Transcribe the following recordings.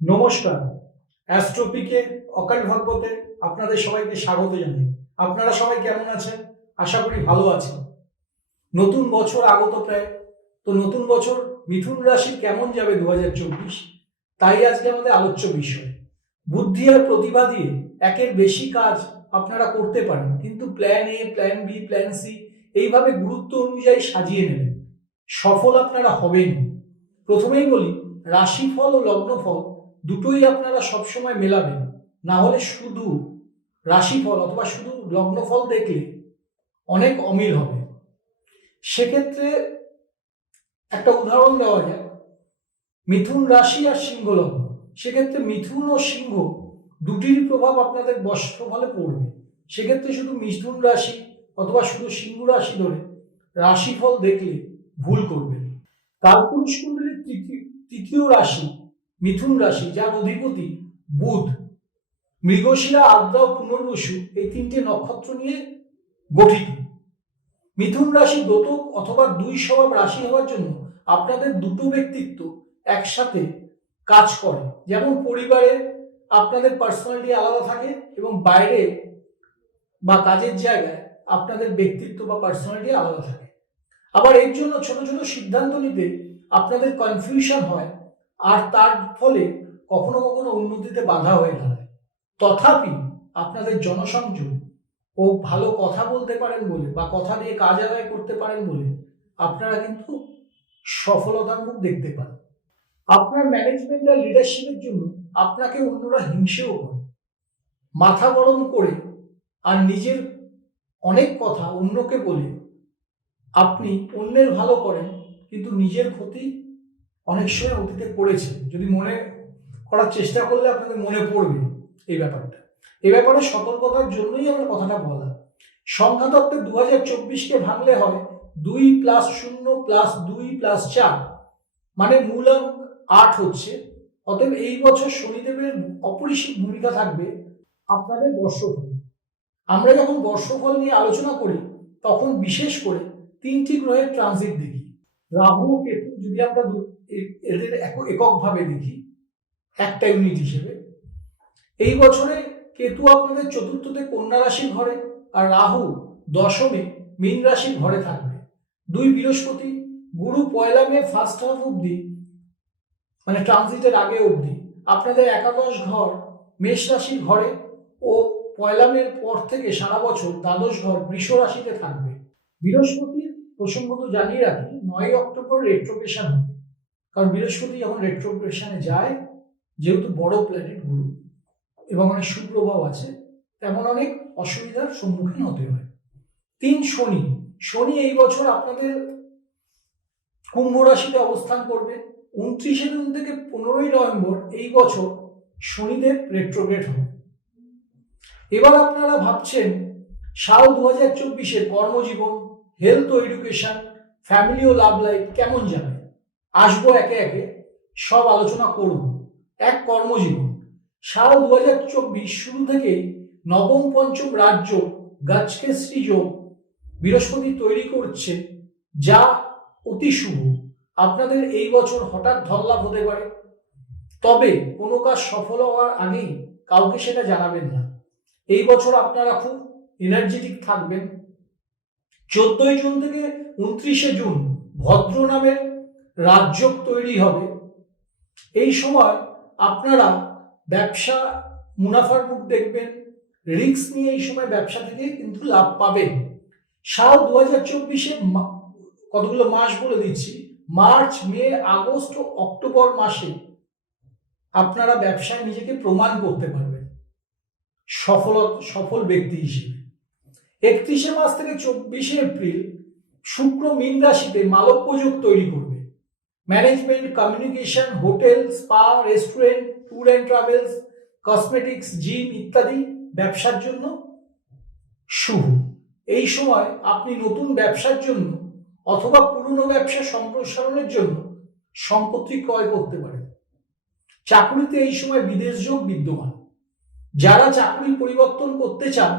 নমস্কার। অ্যাস্ট্রোপিকে, অকাল ভাগবতে আপনাদের সবাইকে স্বাগত জানাই। আপনারা সবাই কেমন আছেন? আশা করি ভালো আছেন। নতুন বছর আগত প্রায়। তো নতুন বছর মিথুন রাশি কেমন যাবে দু চব্বিশ? তাই আজকে আমাদের আলোচ্য বিষয়। বুদ্ধি আর প্রতিভা দিয়ে একের বেশি কাজ আপনারা করতে পারেন, কিন্তু plan A plan B plan C এইভাবে গুরুত্ব অনুযায়ী সাজিয়ে নেবেন। সফল আপনারা হবেন প্রথমেই বলি, রাশিফল ও লগ্নফল দুটোই আপনারা সবসময় মেলাবেন। না হলে শুধু রাশিফল অথবা শুধু লগ্নফল দেখলে অনেক অমিল হবে। সেক্ষেত্রে একটা উদাহরণ দেওয়া যায় মিথুন রাশি আর সিংহ লগ্ন। সেক্ষেত্রে মিথুন ও সিংহ দুটির প্রভাব আপনাদের বস্ত্রফলে পড়বে। সেক্ষেত্রে শুধু মিথুন রাশি অথবা শুধু সিংহ রাশি ধরে রাশিফল দেখলে ভুল করবেন। কালপুরুষ কুণ্ডলীর তৃতীয় তৃতীয় রাশি মিথুন রাশি, যার অধিপতি বুধ। মৃগশিরা, আদ্রা পুনর্বসু এই তিনটে নক্ষত্র নিয়ে গঠিত। মিথুন রাশি দোতক অথবা দুই স্বভাব রাশি হওয়ার জন্য আপনাদের দুটো ব্যক্তিত্ব একসাথে কাজ করে। যেমন পরিবারে আপনাদের পার্সোনালিটি আলাদা থাকে এবং বাইরে বা কাজের জায়গায় আপনাদের ব্যক্তিত্ব বা পার্সোনালিটি আলাদা থাকে। আবার এর জন্য ছোট ছোট সিদ্ধান্ত নিতে আপনাদের কনফিউশন হয় আর তার ফলে কখনো কখনো উন্নতিতে বাধা হয়ে দাঁড়ায়। তথাপি আপনাদের জনসংযোগ ও ভালো কথা বলতে পারেন বলে বা কথা দিয়ে কাজ আদায় করতে পারেন বলে আপনারা কিন্তু সফলতার মুখ দেখতে পান। আপনার ম্যানেজমেন্ট আর লিডারশিপের জন্য আপনাকে অন্যরা হিংসেও করে। মাথা গরম করে আর নিজের অনেক কথা অন্যকে বলে আপনি অন্যের ভালো করেন কিন্তু নিজের ক্ষতি অনেক সময় অতীতে করেছে। যদি মনে করার চেষ্টা করলে আপনাদের মনে পড়বে এই ব্যাপারটা। এই ব্যাপারে সতর্কতার জন্যই আমরা কথাটা বলা সংখ্যা তত্ত্বে দু হাজার চব্বিশকে ভাঙলে হয় দুই প্লাস শূন্য প্লাস দুই প্লাস চার। মানে মূলাঙ্ক আট হচ্ছে। অতএব এই বছর শনিদেবের অপরিসীম ভূমিকা থাকবে আপনাদের বর্ষফল। আমরা যখন বর্ষফল নিয়ে আলোচনা করি, তখন বিশেষ করে তিনটি গ্রহের ট্রানজিট দেখি। রাহু, কেতু, যদি আমরা এ- এদের এক- এককভাবে দেখি, একটা ইউনিট হিসেবে। এই বছরে কেতু আপনাদের চতুর্থতে কন্যা রাশির ঘরে আর রাহু দশমে মীন রাশির ঘরে থাকবে। দুই বৃহস্পতি, গুরু পয়লা মে ফার্স্ট হাফ অবধি মানে ট্রানজিটের আগে অবধি। আপনাদের একাদশ ঘর মেষ রাশির ঘরে ও পয়লা মের পর থেকে সারা বছর দ্বাদশ ঘর বৃষ রাশিতে থাকবে। বৃহস্পতির প্রসঙ্গত জানিয়ে রাখি নয় অক্টোবর রেট্রোপেশন হবে। কারণ বৃহস্পতি যখন রেট্রোপেশনে যায়, যেহেতু বড় প্ল্যানেট গুরু এবং অনেক সুপ্রভাব আছে, তেমন অনেক অসুবিধার সম্মুখীন হতে হয়। তিন শনি শনি এই বছর আপনাদের কুম্ভ রাশিতে অবস্থান করবে। উনত্রিশে জুন থেকে পনেরোই নভেম্বর এই বছর শনিদেব রেট্রোগ্রেড হবে। এবার আপনারা ভাবছেন, সাল দু হাজার চব্বিশের কর্মজীবন হেলথ ও এডুকেশন ফ্যামিলি ও লাভ লাইফ কেমন যাবে? আসব একে একে, সব আলোচনা করব। এক কর্মজীবন। সাল দু হাজার চব্বিশ শুরু থেকেই নবম পঞ্চম রাজ্য গাছকে যোগ বৃহস্পতি তৈরি করছে, যা অতি শুভ। আপনাদের এই বছর হঠাৎ ধনলাভ হতে পারে। তবে কোনো কাজ সফল হওয়ার আগেই কাউকে সেটা জানাবেন না। এই বছর আপনারা খুব এনার্জেটিক থাকবেন। চোদ্দই জুন থেকে উনত্রিশে জুন ভদ্র নামের রাজ্য তৈরি হবে। এই সময় আপনারা ব্যবসা মুনাফার মুখ দেখবেন, রিস্ক নিয়ে এই সময় ব্যবসা থেকে কিন্তু লাভ পাবেন। সাল দু হাজার চব্বিশে কতগুলো মাস বলে দিচ্ছি, মার্চ, মে, আগস্ট ও অক্টোবর মাসে আপনারা ব্যবসায় নিজেকে প্রমাণ করতে পারবেন। সফল সফল ব্যক্তি হিসেবে। একত্রিশে মাস থেকে চব্বিশে এপ্রিল শুক্র মীন রাশিতে মালব্য যোগ তৈরি করবে। Management communication hotel spa restaurant tour and travels cosmetics gym ইত্যাদি ব্যবসার জন্য শুভ। এই সময় আপনি নতুন ব্যবসার জন্য অথবা পুরনো ব্যবসা সম্প্রসারণের জন্য সম্পত্তি ক্রয় করতে পারেন। চাকরিতে এই সময় বিদেশ যোগ বিদ্যমান। যারা চাকরি পরিবর্তন করতে চান,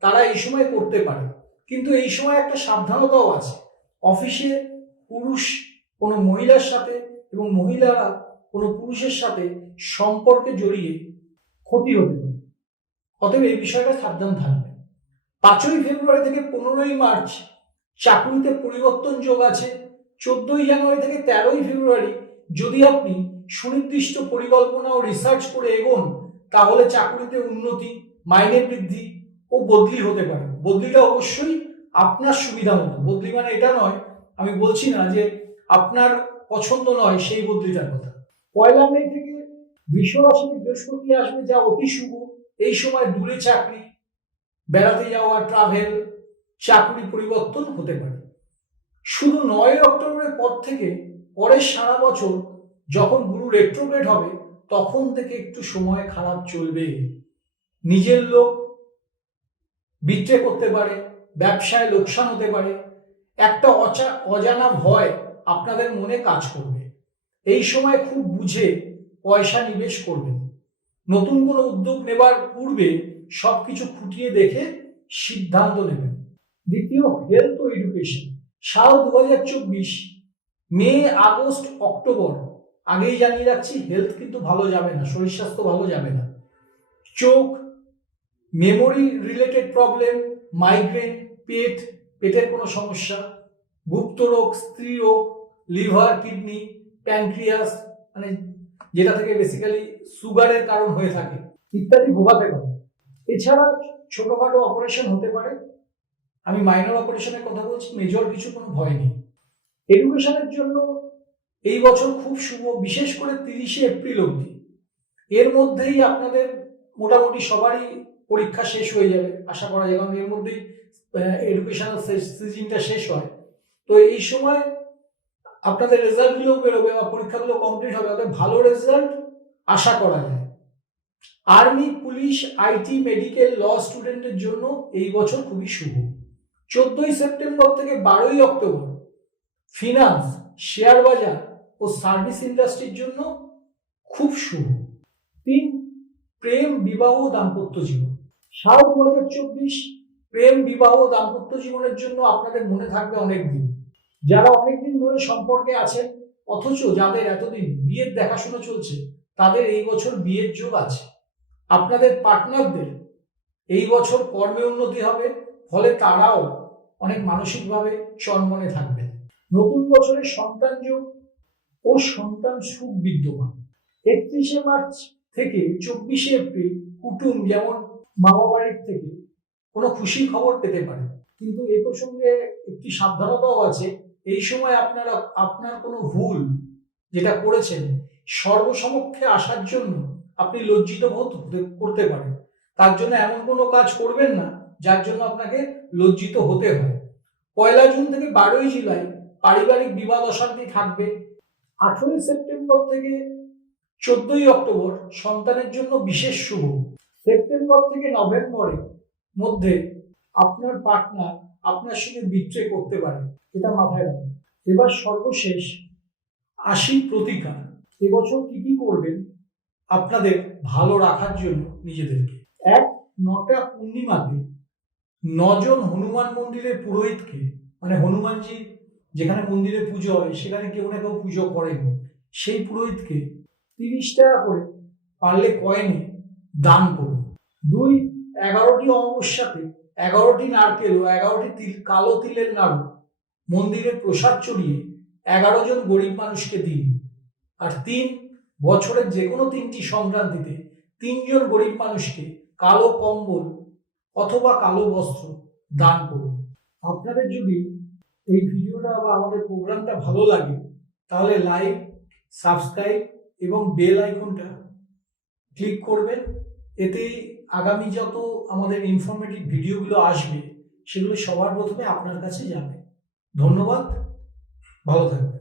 তারা এই সময় করতে পারে কিন্তু এই সময় একটা সাবধানতাও আছে। অফিসে পুরুষ কোনো মহিলার সাথে এবং মহিলারা কোনো পুরুষের সাথে সম্পর্কে জড়িয়ে ক্ষতি হতে পারে। অতএব এই বিষয়টা সাবধান থাকবে। পাঁচই ফেব্রুয়ারি থেকে পনেরোই মার্চ চাকরিতে পরিবর্তন যোগ আছে। চোদ্দই জানুয়ারি থেকে তেরোই ফেব্রুয়ারি যদি আপনি সুনির্দিষ্ট পরিকল্পনা ও রিসার্চ করে এগোন, তাহলে চাকরিতে উন্নতি, মাইনে বৃদ্ধি ও বদলি হতে পারে। বদলিটা অবশ্যই আপনার সুবিধা মতো। বদলি মানে এটা নয়, আমি বলছি না যে আপনার পছন্দ নয় সেই বদলিটার কথা। পয়লা মে থেকে বৃষ রাশিতে বৃহস্পতি আসবে যা অতি শুভ। এই সময় দূরে চাকরি, বেড়াতে যাওয়া ট্রাভেল চাকরি পরিবর্তন হতে পারে। শুধু নয় অক্টোবরের পর থেকে পরের সারা বছর যখন গুরু রেট্রোগ্রেড হবে, তখন থেকে একটু সময় খারাপ চলবে। নিজের লোক বিট্রে করতে পারে, ব্যবসায় লোকসান হতে পারে। একটা অচা অজানা ভয় আপনাদের মনে কাজ করবে। এই সময় খুব বুঝে পয়সা নিবেশ করবেন। নতুন কোনো উদ্যোগ নেবার পূর্বে সবকিছু খুঁটিয়ে দেখে সিদ্ধান্ত নেবেন। দ্বিতীয় হেলথ ও এডুকেশন সাল দু হাজার চব্বিশ, মে, আগস্ট, অক্টোবর। আগেই জানিয়ে রাখছি হেলথ কিন্তু ভালো যাবে না, শরীর স্বাস্থ্য ভালো যাবে না। চোখ মেমোরি রিলেটেড প্রবলেম মাইগ্রেন পেট, পেটের কোনো সমস্যা, গুপ্ত রোগ, স্ত্রী রোগ লিভার, কিডনি, প্যানক্রিয়াস মানে যেটা থেকে বেসিক্যালি সুগারের কারণ হয়ে থাকে। ইত্যাদি ভোগাতে পারে। এছাড়া ছোটখাটো অপারেশন হতে পারে। আমি মাইনর অপারেশনের কথা বলছি মেজর কিছু কোনো ভয় নেই। এডুকেশনের জন্য এই বছর খুব শুভ, বিশেষ করে তিরিশে এপ্রিল অবধি। এর মধ্যেই আপনাদের মোটামুটি সবারই পরীক্ষা শেষ হয়ে যাবে, আশা করা যায়। কারণ এর মধ্যেই এডুকেশনাল সিজনটা শেষ হয়। তো এই সময় আপনাদের রেজাল্টগুলো বেরোবে বা পরীক্ষাগুলো কমপ্লিট হবে অর্থাৎ ভালো রেজাল্ট আশা করা যায়। Army police IT medical law স্টুডেন্টের জন্য এই বছর খুবই শুভ। চোদ্দই সেপ্টেম্বর থেকে বারোই অক্টোবর ফিনান্স শেয়ার বাজার ও সার্ভিস ইন্ডাস্ট্রির জন্য খুব শুভ। তিন, প্রেম, বিবাহ দাম্পত্য জীবন। সাল দু প্রেম, বিবাহ দাম্পত্য জীবনের জন্য আপনাদের মনে থাকবে অনেক দিন। যারা অনেকদিন ধরে সম্পর্কে আছেন অথচ যাদের এতদিন বিয়ের দেখাশোনা চলছে, তাদের এই বছর বিয়ের যোগ আছে। আপনাদের পার্টনারদের এই বছর কর্মে উন্নতি হবে, ফলে তারাও অনেক মানসিকভাবে চনমনে থাকবেন নতুন বছরে সন্তান যোগ ও সন্তান সুখ বিদ্যমান। একত্রিশে মার্চ থেকে চব্বিশে এপ্রিল কুটুম যেমন মামা বাড়ির থেকে কোনো খুশির খবর পেতে পারে। কিন্তু এ প্রসঙ্গে একটি সাবধানতাও আছে এই সময় আপনারা, আপনার কোনো ভুল যেটা করেছেন, সর্বসমক্ষে আসার জন্য আপনি লজ্জিত বোধ করতে পারেন। তার জন্য এমন কোনো কাজ করবেন না, যার জন্য আপনাকে লজ্জিত হতে হয়। পয়লা জুন থেকে বারোই জুলাই পারিবারিক বিবাদ অশান্তি থাকবে। আঠেরোই সেপ্টেম্বর থেকে চোদ্দই অক্টোবর সন্তানের জন্য বিশেষ শুভ। সেপ্টেম্বর থেকে নভেম্বরের মধ্যে আপনার পার্টনার আপনার সঙ্গে বিট্রে করতে পারে, এটা মাথায় রাখবেন এবার সর্বশেষ আশি প্রতিকার। এবছর কি কি করবেন? আপনাদের ভালো রাখার জন্য নিজেদেরকে। এক, নটা পূর্ণিমাতে নজন হনুমান মন্দিরের পুরোহিতকে মানে হনুমানজি যেখানে মন্দিরে পুজো হয়, সেখানে কেউ না কেউ পুজো করেন। সেই পুরোহিতকে তিরিশ টাকা করে পারলে কয়েনে দান করুন। দুই, এগারোটি অমাবস্যাতে এগারোটি নারকেল ও এগারোটি তিল, কালো তিলের নাড়ু মন্দিরে প্রসাদ চড়িয়ে এগারো জন গরিব মানুষকে দিন। আর তিন, বছরের যে কোনো তিনটি সংক্রান্তিতে তিনজন গরিব মানুষকে কালো কম্বল অথবা কালো বস্ত্র দান করুন। আপনাদের যদি এই ভিডিওটা বা আমাদের প্রোগ্রামটা ভালো লাগে, তাহলে লাইক, সাবস্ক্রাইব এবং বেল আইকনটা ক্লিক করবেন। এতেই আগামী যত আমাদের ইনফরমেটিভ ভিডিওগুলো আসবে, সেগুলো সবার প্রথমে আপনার কাছে যাবে। ধন্যবাদ, ভালো থাকবেন।